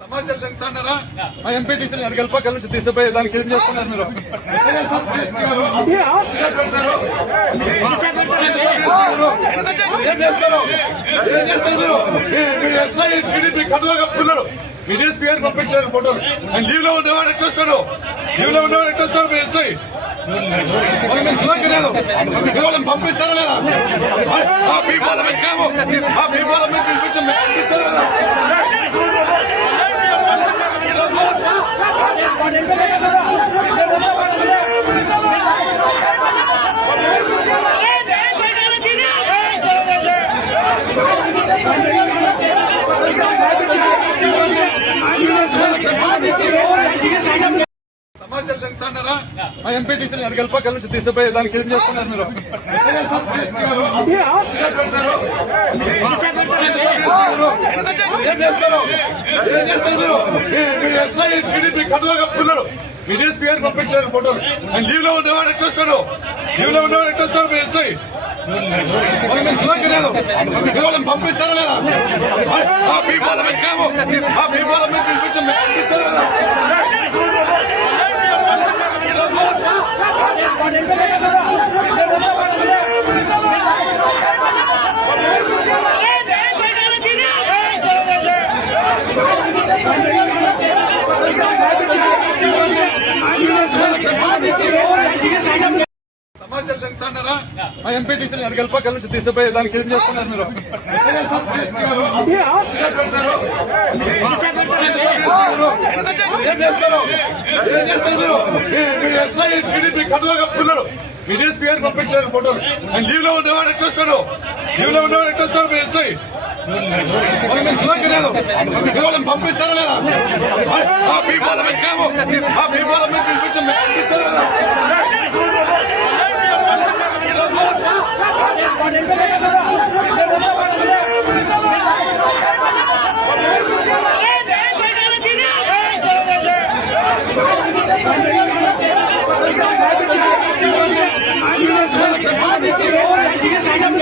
సమాచారం చెప్తారా మా ఎంపీటీసీని గెలుపకల్ నుంచి తీసిపోయి దానికి ఏం చేస్తున్నారు మీరు? ఏం చేస్తారు మీరు? ఎస్ఐ టీడీపీ కట్టుగా కప్పుకున్నాడు. మీ డీఎస్పీ గారు పంపించారు ఫోటోలు. ఆయన లీవ్ లో ఉండేవాడు ఎట్లా వస్తాడు? లీవ్ లో ఉండేవాడు ఎట్లా వస్తాడు? మీ ఎస్ఐ కేవలం పంపిస్తారా లేదా? మా పీపాలం ఇచ్చాము, మా పీపాలం పిలిపించాము. సమాచారం చెప్తారా మా ఎంపీటీసీని గెలుపకల్ నుంచి తీసిపోయి దానికి ఏం చేస్తున్నారు మీరు? ఏం చేస్తారు మీరు? ఎస్ఐ టీడీపీ కట్టుగా కప్పుకున్నాడు. మీ డీఎస్పీ గారు పంపించారు ఫోటోలు. ఆయన లీవ్ లో ఉండేవాడు ఎట్లా వస్తాడు? లీవ్ లో ఉండేవాడు ఎట్లా వస్తాడు? మీ ఎస్ఐ కేవలం పంపిస్తారా లేదా? మా పీపాలం ఇచ్చాము, మా పీపాలం పిలిపించాము. సమాచారం చెప్తారా మా ఎంపీటీసీని గెలుపకల్ నుంచి తీసిపోయి దానికి ఏం చేస్తున్నారు మీరు? ఏం చేస్తారు మీరు? ఎస్ఐ టీడీపీ కట్టుగా కప్పుకున్నాడు. మీ డీఎస్పీ గారు పంపించారు ఫోటోలు. ఆయన లీవ్ లో ఉండేవాడు ఎట్లా వస్తాడు? లీవ్ లో ఉండేవాడు ఎట్లా వస్తాడు? మీ ఎస్ఐ కేవలం పంపిస్తారా లేదా? మా పీపాలం ఇచ్చాము, మా పీపాలం పిలిపించాము. Thank you.